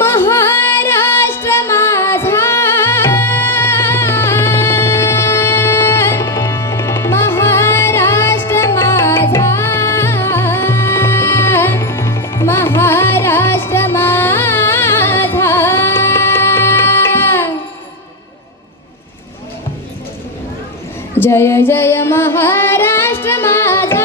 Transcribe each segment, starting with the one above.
महाराष्ट्र माझा, महाराष्ट्र माझा, महाराष्ट्र माझा. जय जय महाराष्ट्र माझा.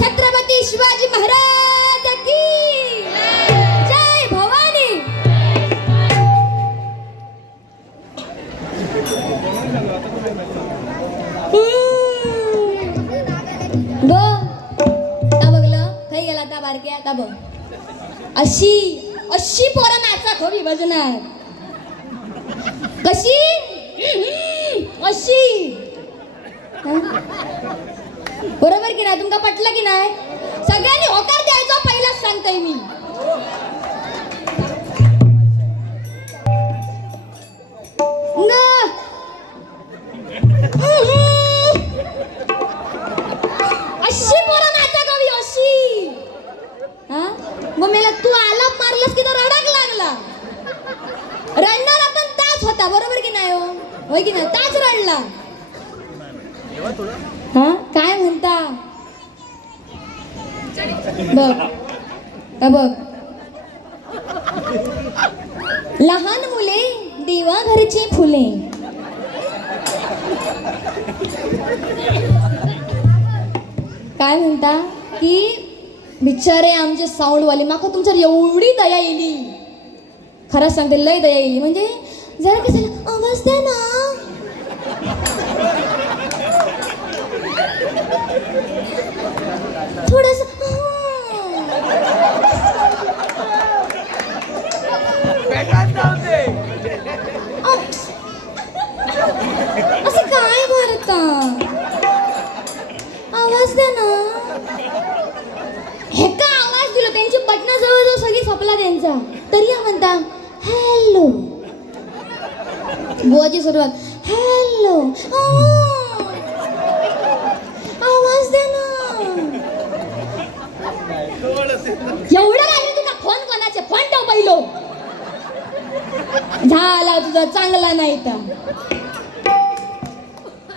छत्रपती शिवाजी महाराज की जय. भवानी. गो ता बघलं काही गेला ता बारक्या ता बघ अशी अशी पोरं नाचा खरी भजनार कशी अशी. बरोबर की नाही? तुमका पटलं की नाही? सगळ्यांनी होकार द्यायचा पहिलाच सांगतोय मी. अशी पोरं नाचा कवी अशी. हा मग मेला तू आलाप मारलास की तो रडाक लागला. रडणारा पण ताच होता. बरोबर की नाही? होय की नाही? ताच रडला. हा काय म्हणता बघ का बघ. लहान मुले देवा घरची फुले. काय म्हणता की बिचारे आमचे साऊंडवाले माका तुमच्यावर एवढी दया येली. खरंच सांगते लय दया येली. म्हणजे जरा कसं आवाज द्या ना. थोडस असं काय करता. आवाज द्या ना. हे का आवाज दिला त्यांची बटना जवळ सगळी सपला त्यांचा तरी म्हणता हॅलो. बुवाची सुरुवात हॅलो. आवाज द्या ना. एवढं राहिले तुझा फोन कोणाचे? फोन ठेव पहिलो. झाला तुझा चांगला नाही तर.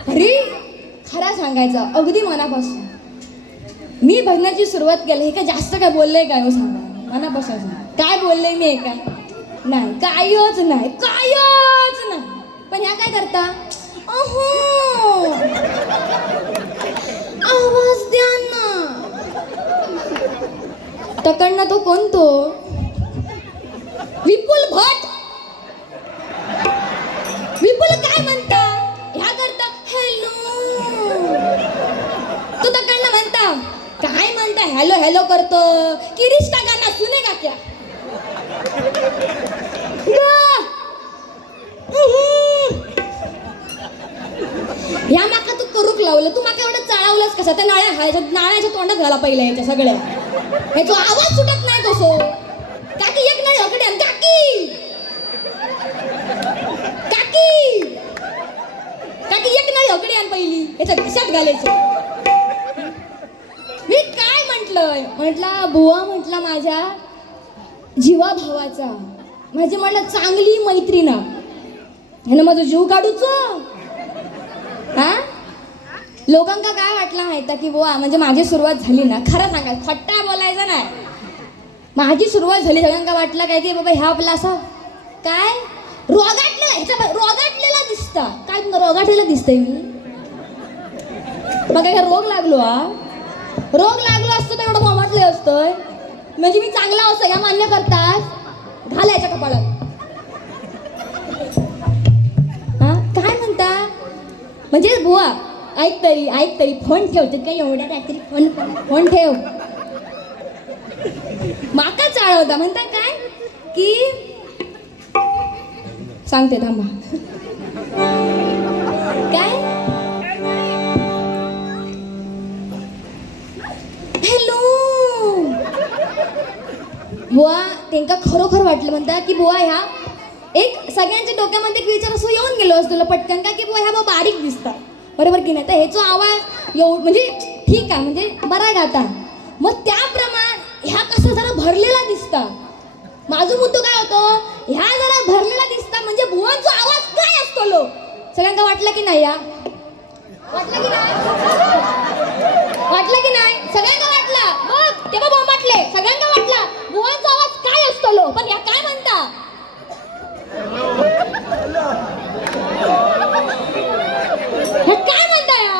अरे खरा सांगायचं अगदी मनापासून मी बघण्याची सुरुवात केली. हे काय जास्त काय बोललंय काय? हो सांगा मनापासून काय बोलले मी? काय नाही कायच नाही कायच नाही. पण ह्या काय करता? आवाज द्या ना. तुझ्याकडनं तो कोण तो विपुल भट. विपुल काय म्हणता ह्या करता हॅलो, तो तकडनं म्हणता काय म्हणता हॅलो हॅलो करतो की रिश्ता गाना सुने का क्या. ह्या माका तू करूक लावलं, तू माका एवढं चाळवलंस कसा. त्या नाळ्याच्या तोंडात झाला पहिला याच्या सगळ्या. हे तो आवाज सुटत नाही कसो. काकी एक नाही हकडे आण काकी काकी काकी एक नाही हकडे आण पहिली याच्या घशात घालायचं. मी काय म्हटलं बुवा म्हटला माझ्या जीवा भावाचा, माझी म्हटलं चांगली मैत्रीण ह्यानं माझं जीव काढूच. हा लोकांका काय वाटलं माहिती की बुवा म्हणजे माझी सुरुवात झाली ना, खरं सांगा खट्टा बोलायचं नाही, माझी सुरुवात झाली सगळ्यांका वाटलं काय की बाबा ह्या आपला असा काय रोगाटलेला दिसता. काय तुला रोगाटलेला दिसतंय मी मग काय रोग लागलो रोग लागलो असतो तर एवढं बोमाटले असतोय. म्हणजे मी चांगला असतो या मान्य करतात घालायच्या कपाळात. हा काय म्हणता म्हणजे बुवा ऐक तरी फोन ठेवते काय एवढ्या काहीतरी फोन ठेव. माका चाळवता म्हणता काय की सांगते थांबा काय हॅलो. बुवा त्यांका खरोखर वाटलं म्हणता की बुवा ह्या एक सगळ्यांच्या डोक्यामध्ये एक विचार असं येऊन गेलो असतो तुला पटकन का की बुवा ह्या बाबा बारीक दिसता बरोबर की नाही. तर ह्याचा आवाज म्हणजे ठीक आहे म्हणजे बरा गाता. मग त्याप्रमाणे ह्या कसं जरा भरलेला दिसता. माझा मुद्दा काय होतो ह्या जरा भरलेला दिसता म्हणजे बुवांचा आवाज काय असतो लो. सगळ्यांना वाटलं की नाही या वाटलं की नाही सगळ्यांना वाटलं बघ तेव्हा बोंबाटले सगळ्यांना वाटला बुवांचा आवाज काय असतो लो. पण या काय म्हणता हे काय म्हणता या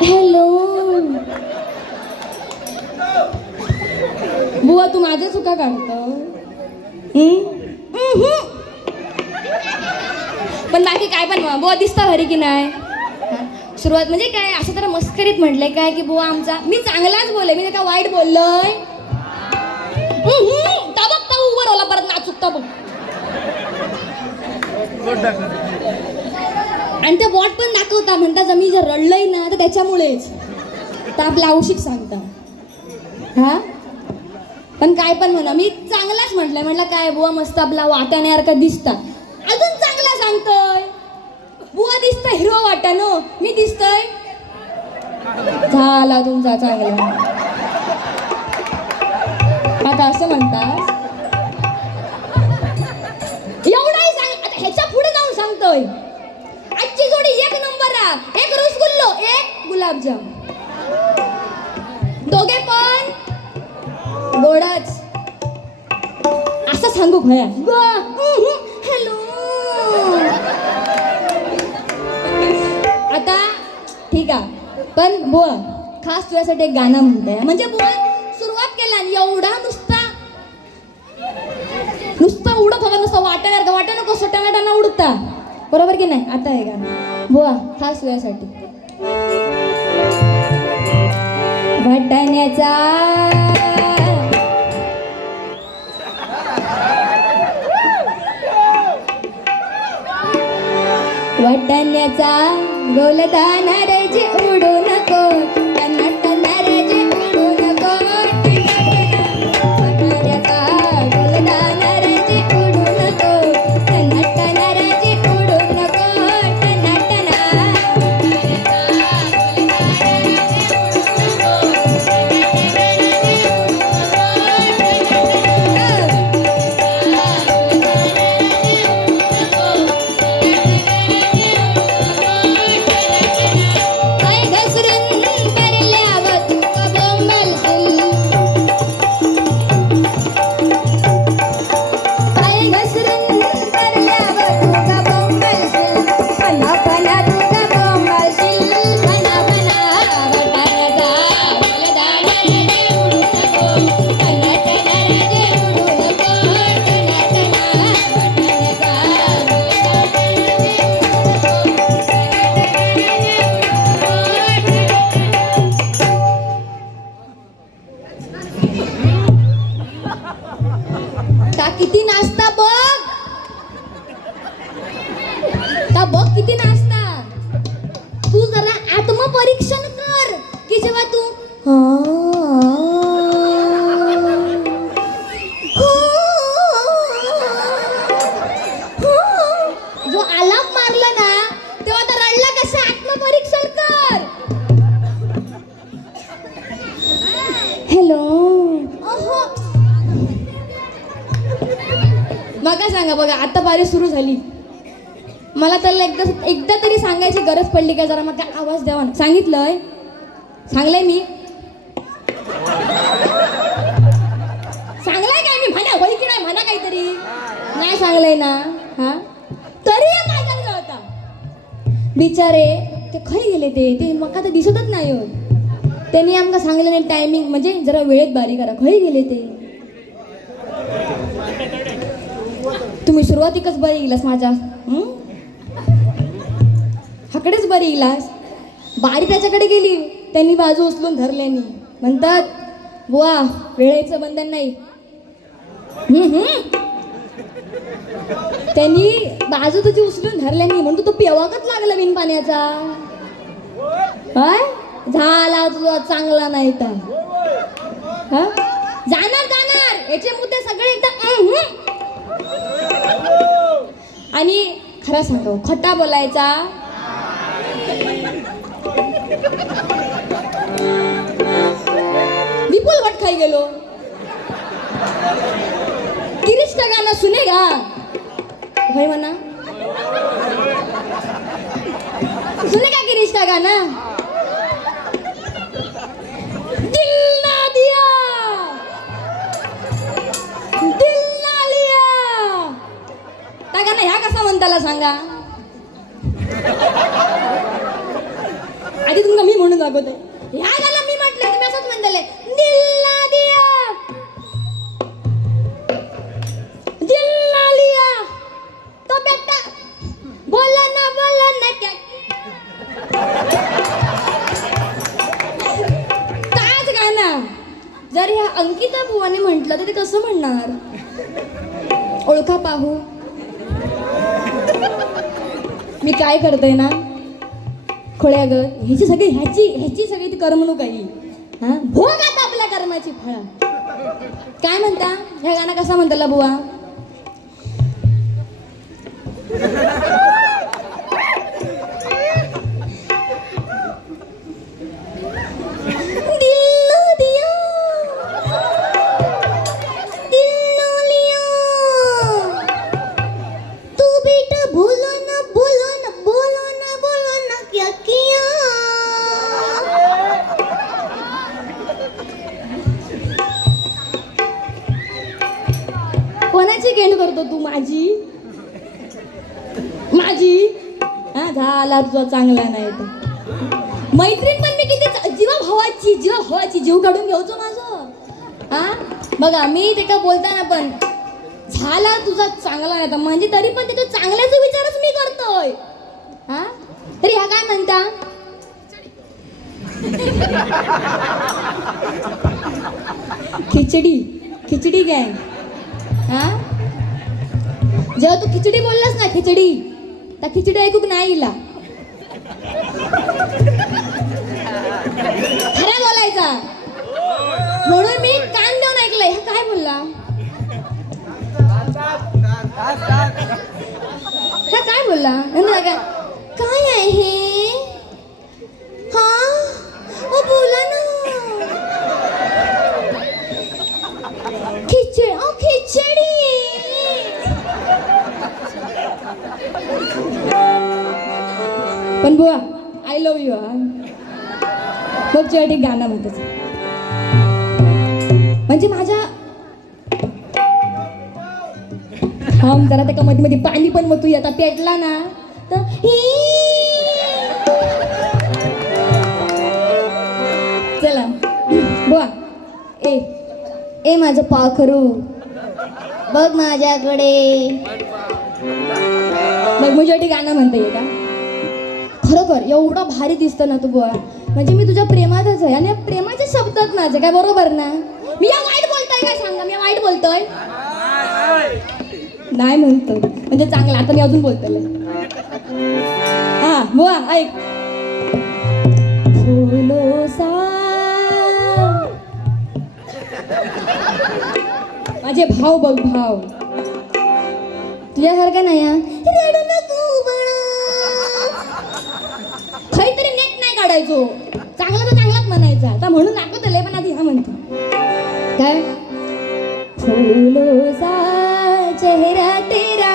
हॅलो. बुवा तू माझ्या चुका काढतो पण बाकी काय पण बुवा दिसता भारी की नाही. सुरुवात म्हणजे काय असं तर मस्करीत म्हटलंय काय की बुवा आमचा मी चांगलाच बोलले मी का वाईट बोललोय. ताबक ताबू उभं राहिला परत नाचुकता बघ आणि ते बॉट पण दाखवता म्हणता मी जर रडलंय ना तर त्याच्यामुळेच तर आपल्या औषध सांगता. हा पण काय पण म्हणा मी चांगलाच म्हटलं काय बुवा मस्त आपला वाटाण्यासारखा दिसता. अजून चांगला सांगतोय बुवा दिसतंय हिरवा वाटाणं मी दिसतोय झाला तुमचा चांगला. आता असं म्हणतात एवढाही सांग. आता ह्याच्या पुढे जाऊन सांगतोय आजची जोडी एक नंबर एक रसगुल्लो एक गुलाबजाम दोघे पण गोडाच असं सांगू भया. हॅलो आता ठीक आहे पण बुवा खास तुझ्यासाठी एक गाणं म्हणतंय म्हणजे बुवा सुरुवात केला एवढा नुसता उडत होता नुसतं वाटाणा कसं टमाटाना उडता बरोबर की नाही. आता आहे गाणं बुवा खास तुझ्यासाठी. वाटाण्याचा वाटाण्याचा गोलदाना रे उडू नको टनाटना रे उडू नको. वाटाण्याचा गोलदाना रे उडू नको टनाटना रे उडू नको टनाटना. घसरून परीक्षण कर की जेव्हा तू जो आलाप मारला ना तेव्हा तर रडला कसं आत्मपरीक्षण कर. हॅलो मग सांगा बघा आता बारी सुरू झाली. मला त्याला एकदा तरी सांगायची गरज पडली का जरा मग आवाज द्यावा ना. सांगितलंय सांगलंय मी सांगलाय काय मी म्हणा होई की नाही म्हणा काहीतरी नाही सांगलंय ना. हा तरी काय होता बिचारे ते खय गेले ते मका तर दिसतच नाही होत. त्यांनी आमका सांगलं नाही टायमिंग म्हणजे जरा वेळेत बारी करा खय गेले ते. तुम्ही सुरुवातीकच बरी इलास माझ्या हाकडेच बरी इलास. बारी त्याच्याकडे गेली त्यांनी बाजू उचलून धरल्यानी म्हणतात बुवा वेळेचं बंधन नाही. त्यांनी बाजू तुझी उचलून धरल्यानी म्हणतो तो पेवाकच लागला बिन पाण्याचा. काय झाला तुझा चांगला नाही तर जाणार जाणार याचे मुद्दे सगळे एकदा. आणि खरं सांगू खोटा बोलायचा विपुल भट खाई गेलो. गिरीश का गाना सुनेगा भाई मना सुनेगा गिरीश का गाना. दिल ना दिया दिल ना लिया त्या गाना ह्या कसा म्हणताला सांगा. आधी तुमका मी म्हणून दाखवते ह्या गाणं मी म्हटलं तुम्ही असंच म्हणताले दिल ना दिया दिल ना लिया तो बेटा बोला ना क्या काच गाणं जर ह्या अंकिता बुवाने म्हटलं तर ते कसं म्हणणार. ओळखा पाहू मी काय करतोय ना खोळ्या ग ह्याची सगळी ती करमणूक आहे. हा भोग आता आपल्या कर्माची फळ. काय म्हणता ह्या गाणं कसा म्हणताला बुवा. कोणाची गेंड करतो तू माझी हा झाला तुझा चांगला नाही तर. मैत्रीण पण मी किती जीवा भावाची जीव काढून घेऊचो माझं. हा बघा मी ते का बोलताना पण झाला तुझा चांगला नाही तर म्हणजे तरी पण ते चांगल्याचा विचारच मी करतोय. हा तरी ह्या काय म्हणता खिचडी गँग. हा जेव्हा तू खिचडी बोललास ना खिचडी त्या खिचडी ऐकूक नाही इला. खरा बोलायचा म्हणून मी कान देऊन ऐकलंय. काय बोलला काय बोलला काय आहे हे. हा बोला ना खिचडी पण बुवा आय लव्ह यू. बघ तुझ्यासाठी गाणं म्हणतेच म्हणजे माझ्या हम जरा त्या मध्ये पाणी पण मग तू आता पेटला ना तर चला बुवा ए माझं पाखरू बघ माझ्याकडे. मग माझ्यासाठी गाणं म्हणता येईल का. खरोखर एवढं भारी दिसतं ना तू बुवा म्हणजे मी तुझ्या प्रेमातच आहे. आणि प्रेमाचे शब्दात माझे काय बरोबर ना. मी या वाईट बोलतोय काय सांगा. मी वाईट बोलतोय नाही म्हणतो म्हणजे चांगलं. आता मी अजून बोलतोय. हा बुवा ऐक माझे भाव बघ भाव तुझ्यासारखा नाही हा. रडू नको बाळा. काहीतरी नेट नाही काढायचो चांगला तर चांगलाच म्हणायचा आता म्हणून दाखवतले पण आधी हा म्हणतो काय फूलों सा चेहरा तेरा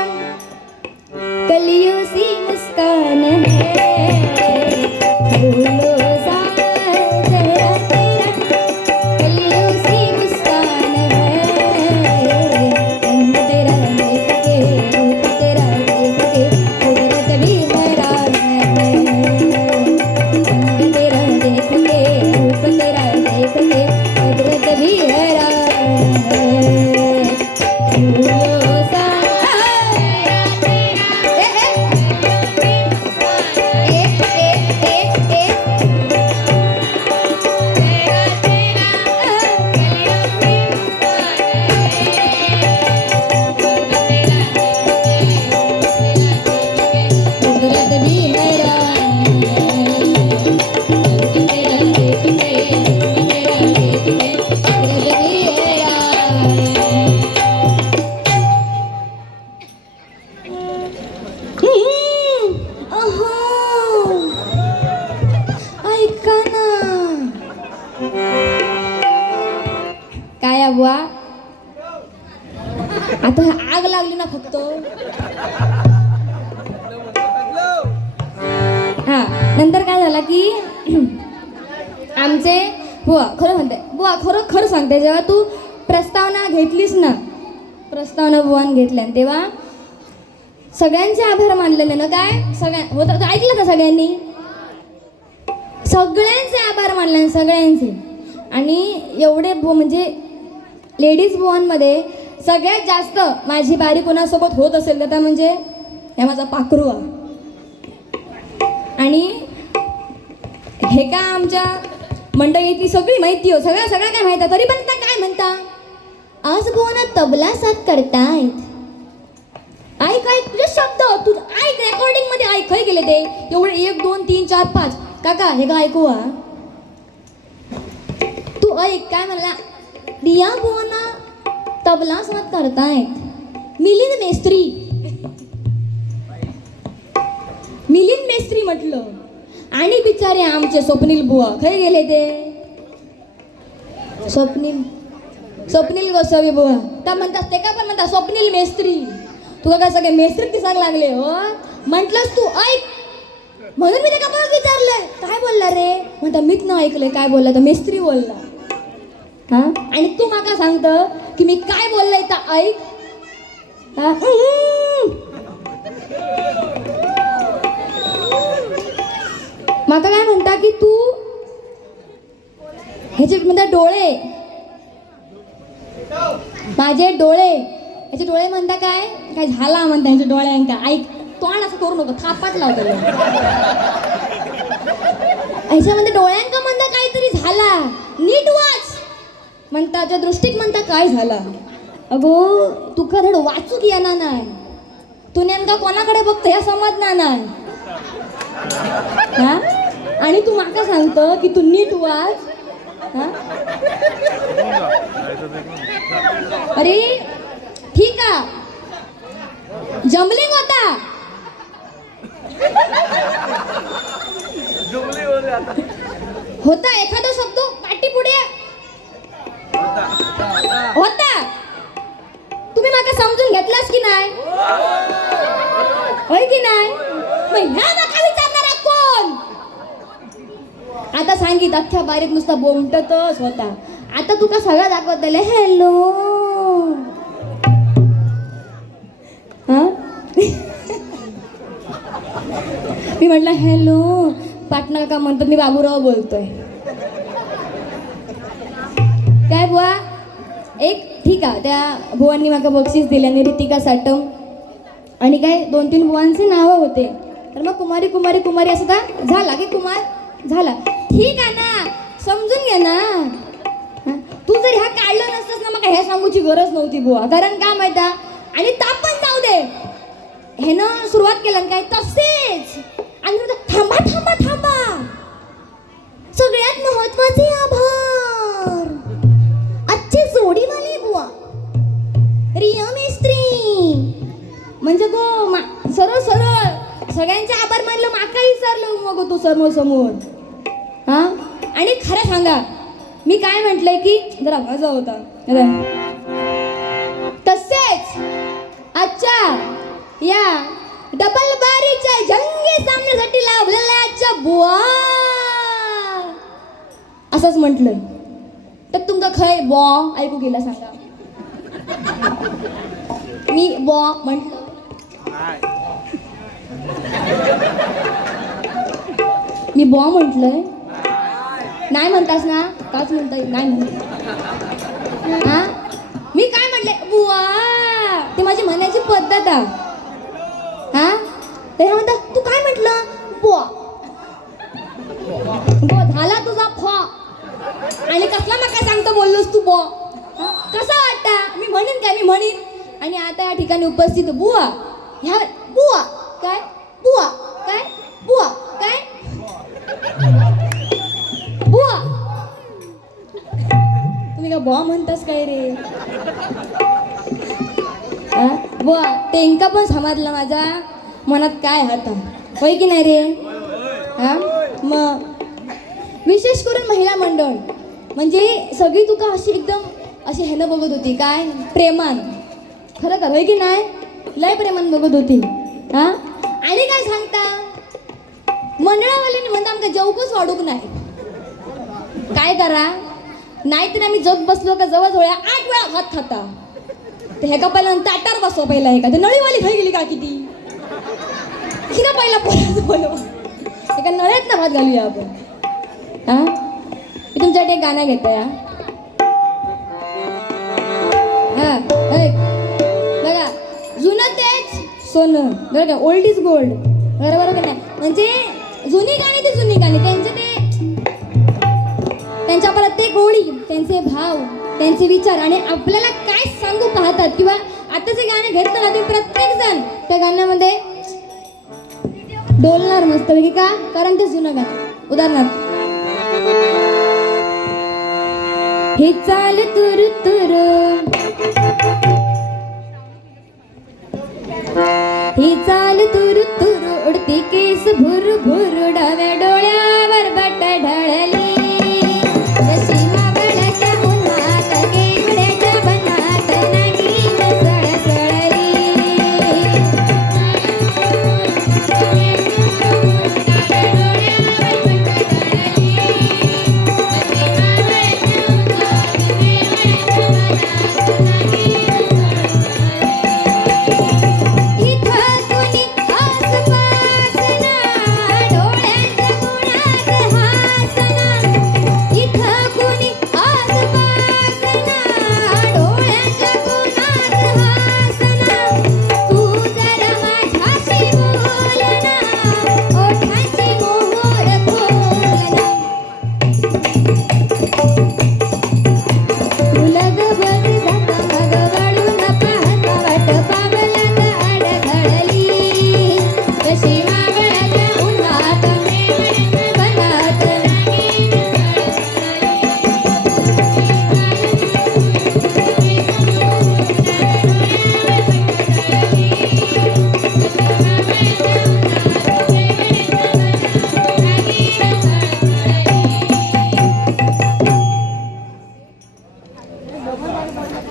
कलियों सी मुस्कान है फूलों सा चेहरा तेरा कलियों सी मुस्कान है रंग तेरा देख के रूप तेरा देख के कुदरत भी हैरान है रंग तेरा देख के रूप तेरा देख के कुदरत भी हैरान है फूलों सा काय बुवा आता आग लागली ना फक्त हा नंतर काय झालं की आमचे बुवा खरं म्हणते बुवा खरं सांगते जेव्हा तू प्रस्तावना घेतलीस ना प्रस्तावना बुवान घेतल्या तेव्हा सगळ्यांचे आभार मानलेले ना काय होतं ऐकलं का सगळ्यांनी सगळ्यांचे आभार मानले सगळ्यांचे आणि एवढे म्हणजे लेडीज बुवांमध्ये सगळ्यात जास्त माझी बारी कोणासोबत होत असेल तर त्या म्हणजे हे माझा पाखरू आणि हे का आमच्या मंडळीतली सगळी माहिती हो सगळं काय माहिती आहे तरी पण त्या काय म्हणता आज बुवांना तबला साथ करतायत ऐक तुझे शब्द तू ऐक रेकॉर्डिंग मध्ये ऐक खय गेले ते एवढे 1 2 3 4 5 काका हे का ऐकू तू ऐक काय म्हणला रिया बुवांना तबला साथ करतायत मिलिंद मेस्त्री म्हटलं आणि बिचारे आमचे स्वप्नील बुवा खय गेले ते स्वप्नील गोसावी बुवा त्या म्हणतात ते का पण म्हणतात स्वप्नील मेस्त्री तुला काय सगळे मेस्त्री दिसायला लागले हो म्हटलंस तू ऐक म्हणून मी ते का बघ विचारलंय काय बोलला रे म्हणता मीच ना ऐकलंय काय बोलला तर मेस्त्री बोलला हा आणि तू माका सांगत की मी काय बोललंय तर ऐक माका काय म्हणता की तू ह्याचे म्हणता डोळे माझे डोळे ह्याचे डोळे म्हणता काय झाला म्हणता ह्याच्या डोळ्यांका ऐक तोंड असं करू नको थापाच लावतो ह्याच्यामध्ये डोळ्यांका म्हणता काहीतरी झाला नीट वाच म्हणता त्या दृष्टीक म्हणता काय झाला अगो तुका धड वाचूक येणार नाही तू नेमका कोणाकडे बघतो ह्या समजणार नाही हा आणि तू माका सांगतो की तू नीट वाच हा अरे ठीक आहे जमलिंग होता एखादा शब्द पाठी पुढे होता तुम्ही माका समजून घेतलास की नाही होय की नाही मग ह्या माका विचारणारा कोण आता सांगित अख्ख्या बारीक नुसता बोमटतच होता आता तुका सगळं दाखवतले हॅलो हा मी म्हटलं हॅलो पाटणा काका म्हणतात मी बाबूराव बोलतोय काय बुवा एक ठीक आहे त्या बुवांनी माका बक्षीस दिल्याने रितिका साटम आणि काय 2-3 बुवांचे नावं होते तर मग कुमारी असं का झाला की कुमार झाला ठीक आहे ना समजून घे ना तू जर ह्या काढलं नसतंस ना मग ह्या सांगूची गरज नव्हती बुवा कारण का माहिती आणि तापण जाऊ दे हे ना सुरुवात केलं काय तसेच आणि थांबा सगळ्यात महत्वाचे आभार आजचे जोडीवाले बुवा समोर समोर. हा आणि खरं सांगा मी काय म्हटलंय की जरा माझा होता तसेच आजच्या या डबल बारीच्या जंगी सामन्यासाठी लाभलेल्या आजच्या बुवा असंच म्हटलंय तर तुमका खय बॉ ऐकू गेला सांगा. मी बॉ म्हटलं मी बॉ म्हटलंय नाही म्हणतास ना काच म्हणता नाही म्हणत हा मी काय म्हटले बुवा ते माझी म्हणायची पद्धत आहे. हा ते म्हणता तू काय म्हटलं बुवा झाला तुझा फॉ आणि कसला मका सांगतो बोललोस तू बॉ कसा वाटता मी म्हणेन काय मी म्हणेन आणि आता या ठिकाणी उपस्थित बुवा ह्या बुवा काय बुवा काय बुवा काय बुवा तुम्ही का बुवा म्हणतास काय रे बुवा तेंका पण समजलं माझ्या मनात काय हात होय की नाही रे. हा मग विशेष करून महिला मंडळ म्हणजे सगळी तुका अशी एकदम अशी ह्यानं बघत होती काय प्रेमान खरं कर होय की नाही लय प्रेमान बघत होती. हा आणि काय सांगता मंडळावाल्यांनी म्हणता आमका जेवकच वाढूक नाही काय करा नाहीतर आम्ही जग बसलो का जवळजवळ 8 वेळा भात खाता ते हे का पहिला ताटार बसवा पहिला हे का ते नळीवाली खाई गेली का किती हिला पहिला परत बोलवा एका नळ्यात ना भात घालूया आपण. हा मी तुमच्यासाठी एक गाणं घेतो या हा बघा जुनं तेच सोनं बरं का ओल्ड इज गोल्ड बरोबर का नाही म्हणजे जुनी गाणी ते जुनी गाणी त्यांचे ते त्यांच्या प्रत्येक ओळी त्यांचे भाव त्यांचे विचार आणि आपल्याला काय सांगू पाहतात किंवा आता जे गाणं घेतलं ना ते प्रत्येक जण त्या गाण्यामध्ये डोलणार मस्तपैकी का कारण ते जुनं गाणं. उदाहरणार्थ हे चाल तुरु तुरु ही चाल तुरु तुरु उडती केस भुरु भुरु डाव्या डोळ्यावर बट ढळली जशी मावळत्या उन्हात गेवड्याच्या बनात नागीन सळसळली.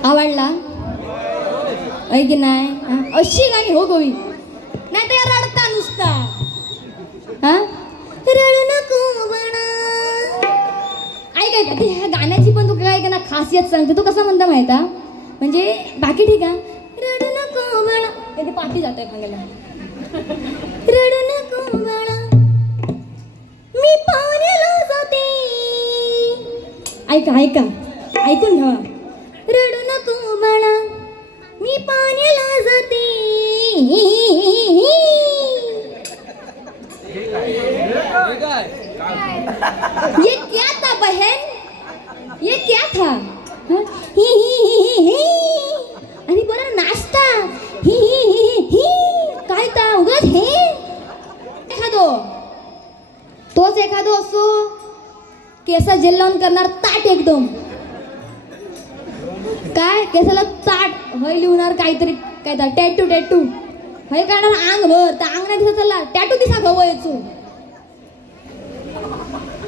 आवडला ऐक नाही अशी गाणी हो गोवी नाही तर रडता नुसता हा रडू नको बणा ऐक ऐक ह्या गाण्याची पण तू काय ना खासियत सांगते तू कसा म्हणता माहिती म्हणजे बाकी ठीक आहे रडू नको बणा कधी पाठी जातोय सांगायला रडू नको बणा मी पाण्याला जाते ऐका ऐका ऐकून घ्या रडू नको बाळा मी पाण्याला जाते ये क्या था बहन ये क्या था ही आणि बरं नाश्ता ही काय ता उगाच हे एखादो तोच एखादो असो केसा जेल लावून करणार ताट एकदम काय केसाला ताट हय लिहणार काहीतरी काय ता टॅटू हय करणार अंगभर तर अंग नाही दिसा चालला टॅटू दिसा गवयचो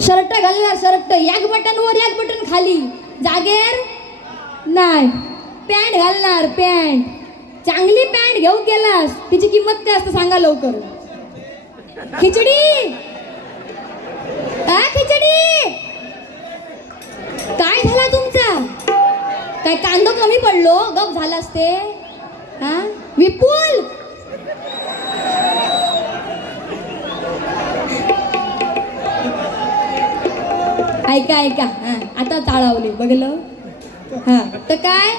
शर्ट घालणार शर्ट, एक बटन वर एक बटन खाली, जागेर नाही. पॅन्ट घालणार पॅन्ट, चांगली पॅन्ट घेऊन गेलास तिची किंमत काय असते सांगा लवकर. खिचडी खिचडी काय झाला तुमचा? काय कांदो कमी पडलो गप झाला असते हा विपुल. ऐका ऐका हा आता चाळावले बघलं हा. तर काय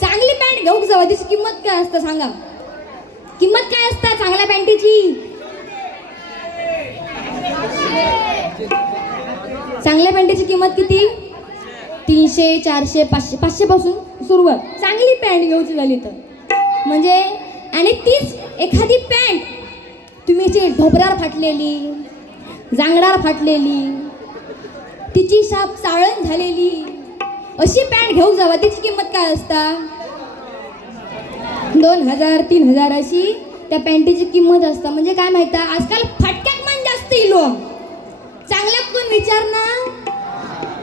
चांगली पॅन्ट घेऊ जावा तिची किंमत काय असतं सांगा. किंमत काय असतं चांगल्या पॅन्टीची? चांगल्या पॅन्टीची किंमत किती? 300 400 500 500 पासून सुरुवात चांगली पॅन्ट घेऊची झाली तर. म्हणजे आणि तीच एखादी पॅन्ट तुम्ही ढोबरार फाटलेली, जांगडार फाटलेली, तिची शाप चाळण झालेली अशी पॅन्ट घेऊ जावा तिची किंमत काय असता? 2000 3000 अशी त्या पॅन्टीची किंमत असता. म्हणजे काय माहिती आजकाल फाटक्यात मन जास्त इलो, चांगल्या कोण विचारणार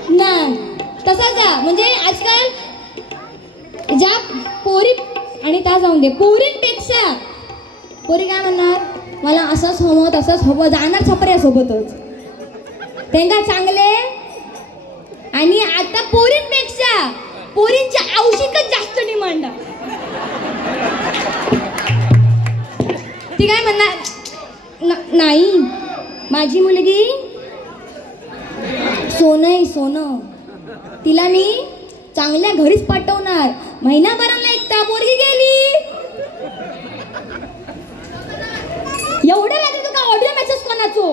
नाही. तसाच म्हणजे आजकाल ज्या पोरी आणि त्या जाऊन दे पोरींपेक्षा पोरी काय म्हणणार मला असंच हवं तसंच हवं, जाणार छपऱ्यासोबतच त्यांना चांगले. आणि आता पोरींपेक्षा पोरींच्या औषधच जास्त डिमांड. ती काय म्हणणार नाही माझी मुलगी सोनं आहे सोनं, तिला मी चांगल्या घरीच पाठवणार. महिनाभराला एकटा पोरगी गेली. एवढं लागेल तुका ऑडिओ मेसेज कोणाचो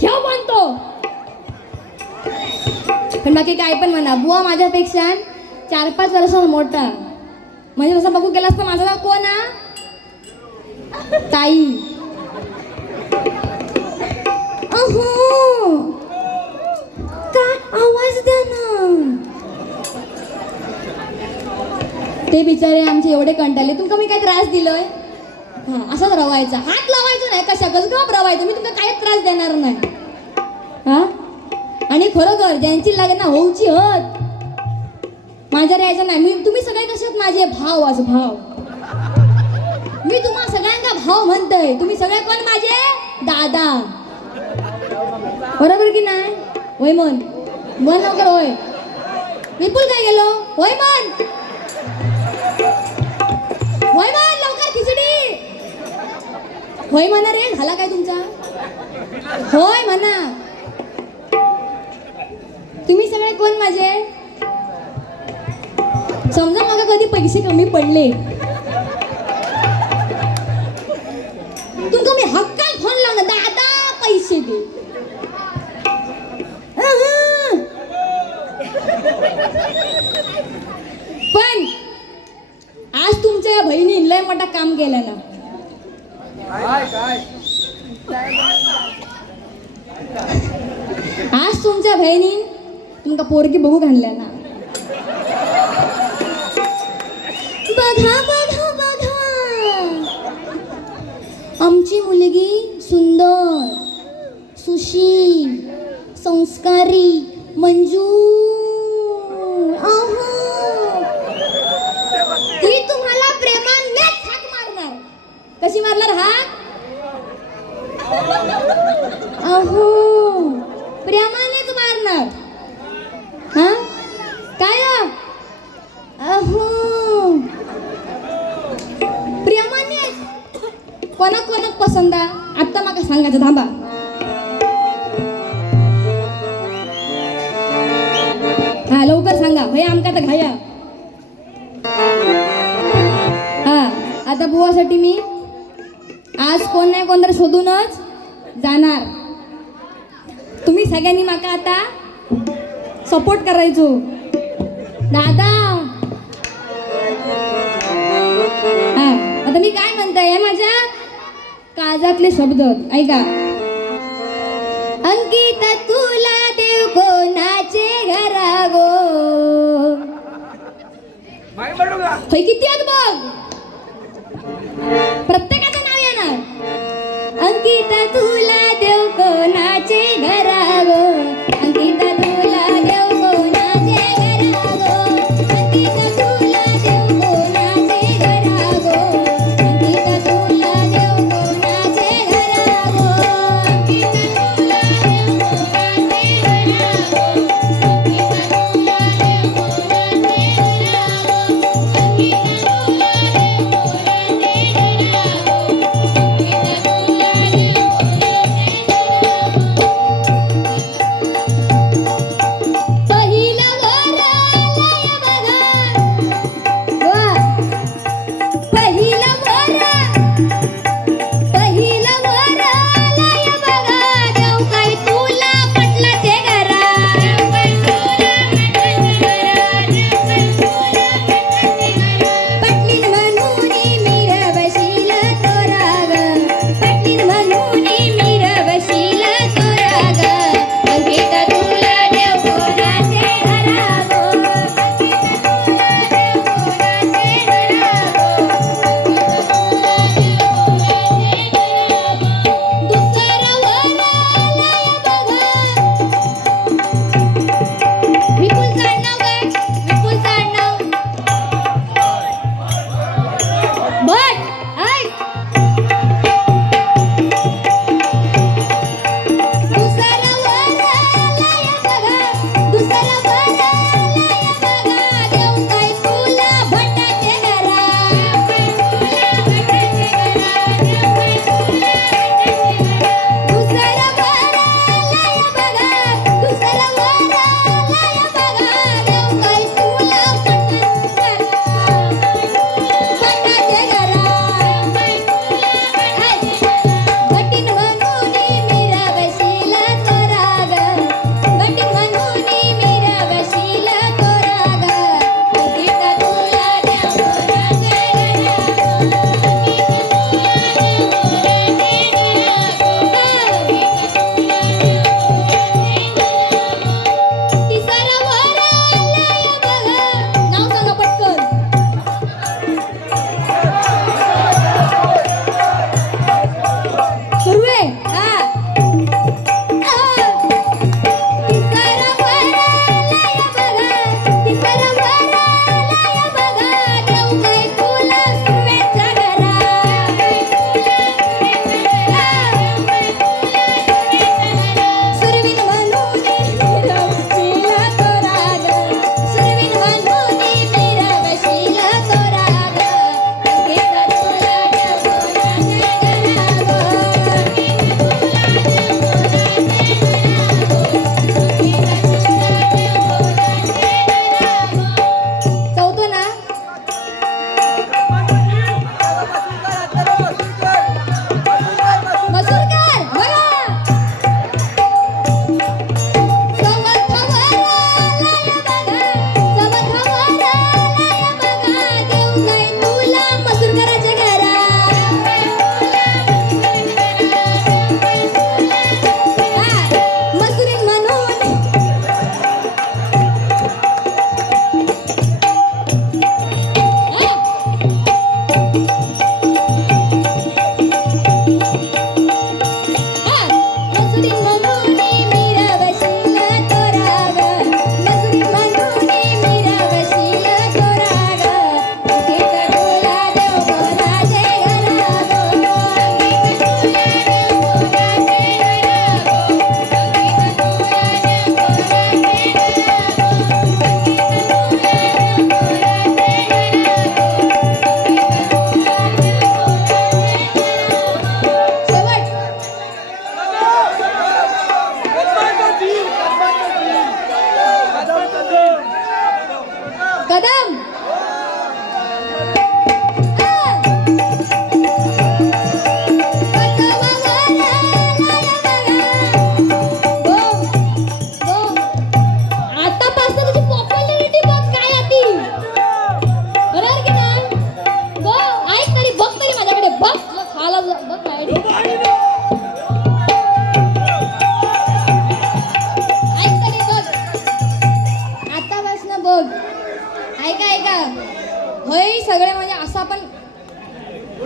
ठेव म्हणतो. पण बाकी काय पण म्हणा बुवा माझ्यापेक्षा 4-5 वर्षांचा मोठा. म्हणजे तसं बघू गेलास तर माझा कोण हा ताई. अहो काय आवाज द्या ना. ते बिचारे आमचे एवढे कंटाळले. तुमका मी काय त्रास दिलोय? हा असंच रवायचा, हात लावायचं नाही कशाकच गप रवायचं. मी तुमका काय त्रास देणार नाही हा. आणि खरोखर ज्यांची लग्न होऊची हत माझ्या यायचं नाही. तुम्ही सगळे कसे आहेत माझे भाव. आज भाव मी तुम्हा सगळ्यांना भाव म्हणतोय. तुम्ही सगळे कोण माझे दादा बरोबर की नाही? होय मन मन लवकर होय. विपुल काय गेलो होय मन होय मन लवकर खिचडी होय म्हणा रे. झाला काय तुमचा? होय म्हणा. तुम्ही सगळे कोण माझे? समजा मला कधी पैसे कमी पडले तुमका मी हक्कान फोन लावणार दादा पैसे दे. पण आज तुमच्या बहिणी लय मोठा काम केलं ना. आज तुमच्या बहिणी तुमका पोरगी बघू घालल्या ना. बघा बघा बघा आमची मुलगी सुंदर सुशील संस्कारी मंजू. ती तुम्हाला प्रेमानेच हाक मारणार. कशी मारणार हाक? अहो प्रेमानेच मारणार हा. काय अहो प्रेमानेच. कोणाक कोणाक पसंत आता माका सांगायचं थांबा. हा लवकर सांगा भैया आमका तर घाया. हा आता बुवासाठी मी आज कोण नाही कोणतरी शोधूनच जाणार. तुम्ही सगळ्यांनी माका आता सपोर्ट करायचो. दादा हा आता मी काय म्हणताय माझ्या काळजातले शब्द ऐका. अंकिता तुला देव कोणाचे घरा गो. होय किती आहेत बघ. प्रत्येकाचं नाव येणार. अंकिता तुला देव कोणा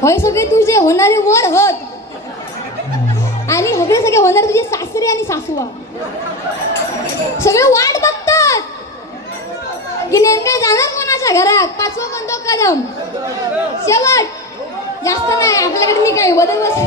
होय सगळे तुझे होणारे वर होत आणि सगळे होणारे तुझे सासरे आणि सासवा सगळे वाट बघतात की नेमके जाणार कोणाच्या घरात. 5वा कोणतो कदम शेवट जास्त नाही आपल्याकडे. मी काय बदल बस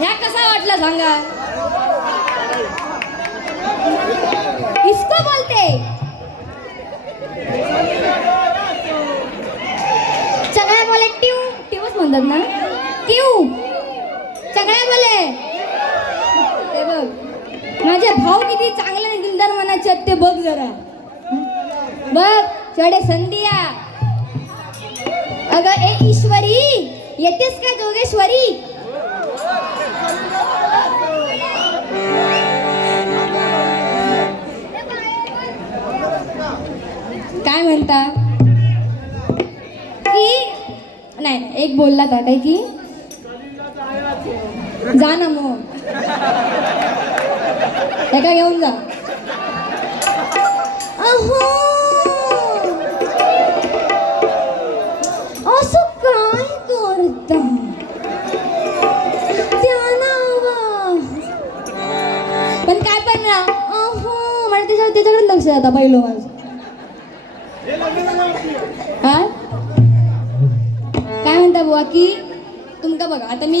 ह्या कसा वाटला सांगा. इसको बोलते सगळ्या बोले ट्यू ट्यूच म्हणतात ना. ट्यू सगळ्या बोले. ते बघ माझे भाऊ किती चांगले आणि दिलदार मनाचे आहेत ते बघ जरा. बघ चढे संधिया. अगं ए ईश्वरी येतेस का जोगेश्वरी. काय म्हणता की नाही एक बोलला था काय की जा ना मग एका घेऊन जा. अहो असं काय करता पण काय पण ना. अहो मला त्याच्याकडे लक्ष जाता पहिलं माझं. हा काय म्हणता बुवा की तुमका बघा आता मी